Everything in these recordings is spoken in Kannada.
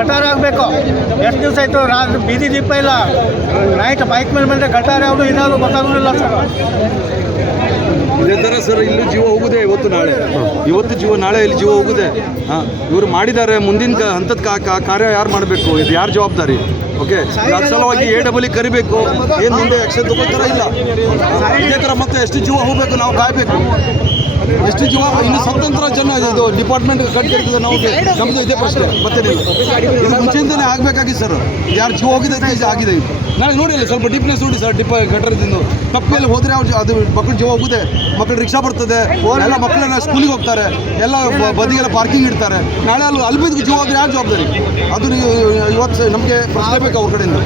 ಗಟಾರ ಆಗಬೇಕು. ಎಷ್ಟು ದಿವಸ ಆಯಿತು ರಾತ್ರಿ ಬೀದಿ ದೀಪ ಇಲ್ಲ, ನೈಟ್ ಬೈಕ್ ಮೇಲೆ ಬಂದರೆ ಗಟಾರ ಯಾವುದು ಇದಾದ್ರು ಗೊತ್ತಾಗೋದಿಲ್ಲ ಸರ್. ಇದೇ ಥರ ಸರ್ ಇಲ್ಲಿ ಜೀವ ಹೋಗುದೇ ಇವತ್ತು ನಾಳೆ, ಇವತ್ತು ಜೀವ ನಾಳೆ ಇಲ್ಲಿ ಜೀವ ಹೋಗುದೇ. ಇವರು ಮಾಡಿದ್ದಾರೆ, ಮುಂದಿನ ಹಂತದ ಕಾರ್ಯ ಯಾರು ಮಾಡಬೇಕು, ಇದು ಯಾರು ಜವಾಬ್ದಾರಿ? ಓಕೆ, ಅದ್ರ ಸಲುವಾಗಿ AEE ಕರಿಬೇಕು. ಏನು ಮುಂದೆ ಆಕ್ಷನ್ ತಗೋತಾರ ಇಲ್ಲ, ಇದೇ ಥರ ಮತ್ತೆ ಎಷ್ಟು ಜೀವ ಹೋಗಬೇಕು ನಾವು ಕಾಯಬೇಕು. ಎಷ್ಟು ಜೀವ ಇನ್ನು ಸ್ವತಂತ್ರ ಜನ ಇದು ಡಿಪಾರ್ಟ್ಮೆಂಟ್ ಕಟ್ಟಿರ್ತದೆ ನಾವು, ನಮ್ಮದು ಇದೇ ಪ್ರಶ್ನೆ ಮತ್ತೇನಿಲ್ಲ. ಇದು ಮುಂಚೆಯಿಂದನೇ ಆಗಬೇಕಾಗಿ ಸರ್, ಯಾರು ಜೀವ ಹೋಗಿದೆ ಆಗಿದೆ. ನಾಳೆ ನೋಡಿ ಸ್ವಲ್ಪ ಡೀಪ್ನೆಸ್ ನೋಡಿ ಸರ್, ಗಟರದಿಂದ ತಪ್ಪಿಯಲ್ಲಿ ಹೋದರೆ ಅದು ಮಕ್ಕಳು ಜೀವ ಹೋಗುದೆ. ಮಕ್ಕಳು ರಿಕ್ಷಾ ಬರ್ತದೆ, ಎಲ್ಲ ಮಕ್ಕಳನ್ನ ಸ್ಕೂಲಿಗೆ ಹೋಗ್ತಾರೆ, ಎಲ್ಲ ಬದಿಗೆಲ್ಲ ಪಾರ್ಕಿಂಗ್ ಇಡ್ತಾರೆ. ನಾಳೆ ಅಲ್ಲಿ ಬಿದ್ದು ಜೀವ ಹೋದ್ರೆ ಯಾರು ಜವಾಬ್ದಾರಿ? ಅದು ಇವತ್ತು ನಮಗೆ ಪ್ರಶ್ನೆ ಬೇಕು ಅವ್ರ ಕಡೆಯಿಂದ.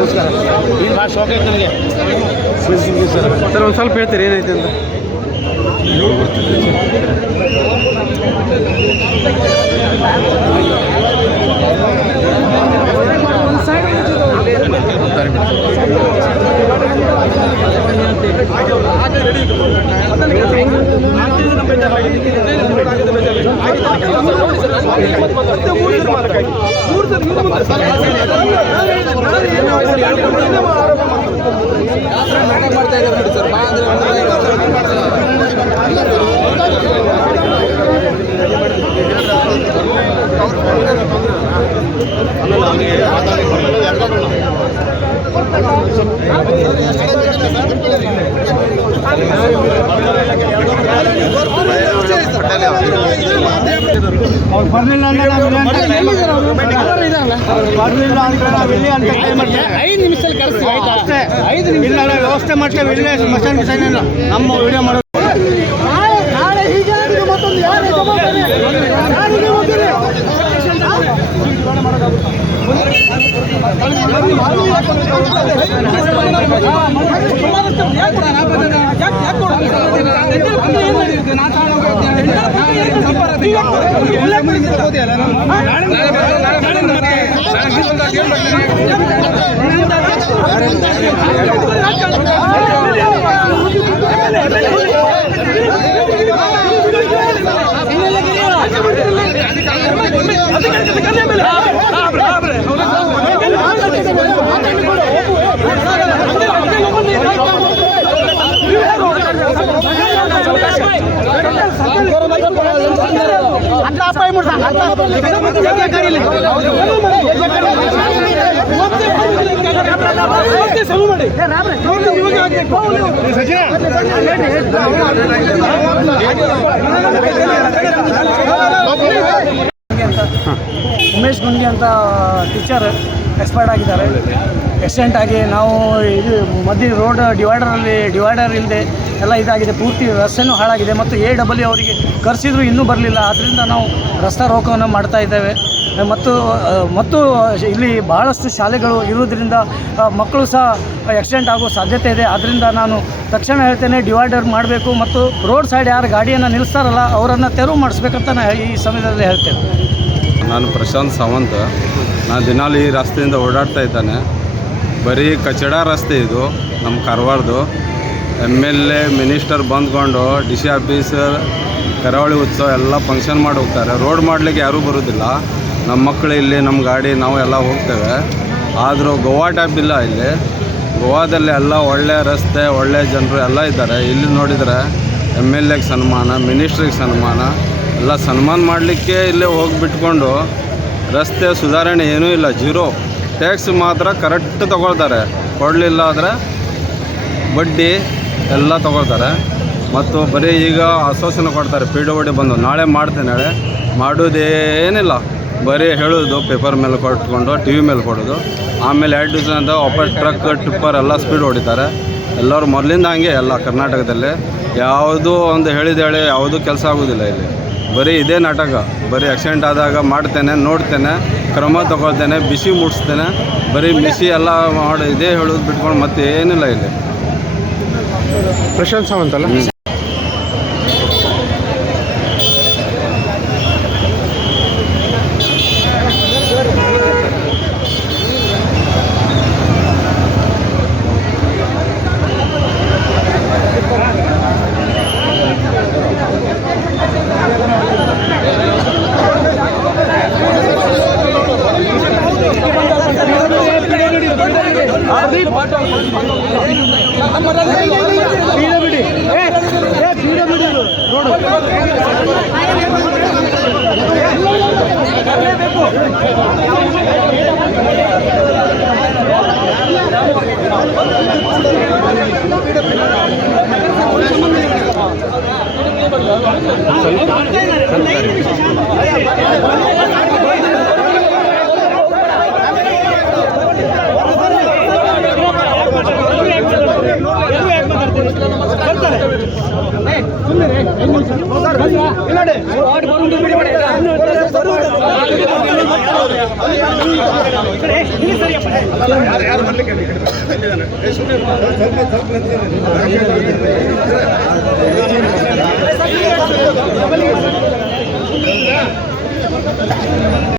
ನಮಸ್ಕಾರ. ಏನು ಭಾಳ ಶೋಕ ಐತೆ ನನಗೆ ಸರ್. ಒಂದು ಸ್ವಲ್ಪ ಹೇಳ್ತೀರಿ ಏನೈತೆ ಅಂತ? ಬರಲಿಲ್ಲ ಅಂದ್ರೆ ನಾವು 5 ನಿಮಿಷದಲ್ಲಿ ಕಳಿಸ್ತೀವಿ ಅಷ್ಟೇ. 5 ನಿಮಿಷ ಇಲ್ಲ ವ್ಯವಸ್ಥೆ ಮಾಡ್ತೇವೆ. ಇಲ್ಲೇ ಸ್ಮಶಾನ ಗಿಶಾನ ಇಲ್ಲ, ನಮ್ಮ ವಿಡಿಯೋ ಮಾಡೋದು. ನಾಳೆ ಹೀಗೆ ಮತ್ತೊಂದು ಉಮೇಶ್ ಗುಂಡಿ ಅಂತ ಟೀಚರ್ ಎಕ್ಸ್ಪೈರ್ಡ್ ಆಗಿದ್ದಾರೆ. ಆಕ್ಸಿಡೆಂಟ್ ಆಗಿ ನಾವು ಇದು ಮಧ್ಯ ರೋಡ್ ಡಿವೈಡರ್ ಇಲ್ಲದೆ ಎಲ್ಲ ಇದಾಗಿದೆ, ಪೂರ್ತಿ ರಸ್ತೆನೂ ಹಾಳಾಗಿದೆ. ಮತ್ತು AEE ಅವರಿಗೆ ಕರೆಸಿದ್ರು ಇನ್ನೂ ಬರಲಿಲ್ಲ. ಆದ್ದರಿಂದ ನಾವು ರಸ್ತಾ ರೋಕವನ್ನು ಮಾಡ್ತಾ ಇದ್ದೇವೆ. ಮತ್ತು ಇಲ್ಲಿ ಬಹಳಷ್ಟು ಶಾಲೆಗಳು ಇರುವುದರಿಂದ ಮಕ್ಕಳು ಸಹ ಆಕ್ಸಿಡೆಂಟ್ ಆಗೋ ಸಾಧ್ಯತೆ ಇದೆ. ಆದ್ದರಿಂದ ನಾನು ತಕ್ಷಣ ಹೇಳ್ತೇನೆ, ಡಿವೈಡರ್ ಮಾಡಬೇಕು ಮತ್ತು ರೋಡ್ ಸೈಡ್ ಯಾರು ಗಾಡಿಯನ್ನು ನಿಲ್ಲಿಸ್ತಾರಲ್ಲ ಅವರನ್ನು ತೆರವು ಮಾಡಿಸ್ಬೇಕಂತ ನಾನು ಈ ಸಮಯದಲ್ಲಿ ಹೇಳ್ತೇನೆ. ನಾನು ಪ್ರಶಾಂತ್ ಸಾವಂತ್. ನಾನು ದಿನಾಲು ಈ ರಸ್ತೆಯಿಂದ ಓಡಾಡ್ತಾ ಇದ್ದಾನೆ. ಬರೀ ಕಚಡ ರಸ್ತೆ ಇದು ನಮ್ಮ ಕಾರವಾರದು. MLA ಮಿನಿಸ್ಟರ್ ಬಂದ್ಕೊಂಡು DC ಆಫೀಸ್ ಕರಾವಳಿ ಉತ್ಸವ ಎಲ್ಲ ಫಂಕ್ಷನ್ ಮಾಡಿ ಹೋಗ್ತಾರೆ. ರೋಡ್ ಮಾಡಲಿಕ್ಕೆ ಯಾರೂ ಬರೋದಿಲ್ಲ. ನಮ್ಮ ಮಕ್ಕಳು ಇಲ್ಲಿ ನಮ್ಮ ಗಾಡಿ ನಾವು ಎಲ್ಲ ಹೋಗ್ತೇವೆ. ಆದರೂ ಗೋವಾ ಟೈಪ್ ಇಲ್ಲ ಇಲ್ಲಿ. ಗೋವಾದಲ್ಲಿ ಎಲ್ಲ ಒಳ್ಳೆಯ ರಸ್ತೆ, ಒಳ್ಳೆಯ ಜನರು ಎಲ್ಲ ಇದ್ದಾರೆ. ಇಲ್ಲಿ ನೋಡಿದರೆ MLAಗೆ ಸನ್ಮಾನ, ಮಿನಿಸ್ಟ್ರಿಗೆ ಸನ್ಮಾನ ಎಲ್ಲ ಸನ್ಮಾನ ಮಾಡಲಿಕ್ಕೆ ಇಲ್ಲೇ ಹೋಗಿಬಿಟ್ಕೊಂಡು ರಸ್ತೆ ಸುಧಾರಣೆ ಏನೂ ಇಲ್ಲ, ಜೀರೋ. ಟ್ಯಾಕ್ಸ್ ಮಾತ್ರ ಕರೆಕ್ಟ್ ತೊಗೊಳ್ತಾರೆ, ಕೊಡಲಿಲ್ಲ ಆದರೆ ಬಡ್ಡಿ ಎಲ್ಲ ತೊಗೊಳ್ತಾರೆ. ಮತ್ತು ಬರೀ ಈಗ ಆಶ್ವಾಸನೆ ಕೊಡ್ತಾರೆ, PWD ಬಂದು ನಾಳೆ ಮಾಡ್ತೇನೆ, ನಾಳೆ ಮಾಡೋದೇನಿಲ್ಲ. ಬರೀ ಹೇಳೋದು ಪೇಪರ್ ಮೇಲೆ ಕೊಟ್ಕೊಂಡು TV ಮೇಲೆ ಕೊಡೋದು. ಆಮೇಲೆ 2 ದಿವಸದಿಂದ ವಾಪಸ್ ಟ್ರಕ್ ಟಿಪ್ಪರ್ ಎಲ್ಲ ಸ್ಪೀಡ್ ಹೊಡಿತಾರೆ. ಎಲ್ಲರೂ ಮೊದಲಿಂದ ಹಂಗೆ ಎಲ್ಲ ಕರ್ನಾಟಕದಲ್ಲಿ ಯಾವುದೂ ಒಂದು ಹೇಳಿದೇಳಿ ಯಾವುದೂ ಕೆಲಸ ಆಗೋದಿಲ್ಲ ಇಲ್ಲಿ. ಬರೀ ಇದೇ ನಾಟಕ. ಬರೀ ಆಕ್ಸಿಡೆಂಟ್ ಆದಾಗ ಮಾಡ್ತೇನೆ, ನೋಡ್ತೇನೆ, ಕ್ರಮ ತೊಗೊಳ್ತೇನೆ, ಬಿಸಿ ಮುಟ್ಟಿಸ್ತೇನೆ. ಬರೀ ಬಿಸಿ ಎಲ್ಲ ಮಾಡಿ ಇದೇ ಹೇಳೋದು ಬಿಟ್ಕೊಂಡು ಮತ್ತೆ ಏನಿಲ್ಲ ಇಲ್ಲಿ. ಪ್ರಶಾಂತ್ ಸಾವಂತ್ ಅಲ್ಲ?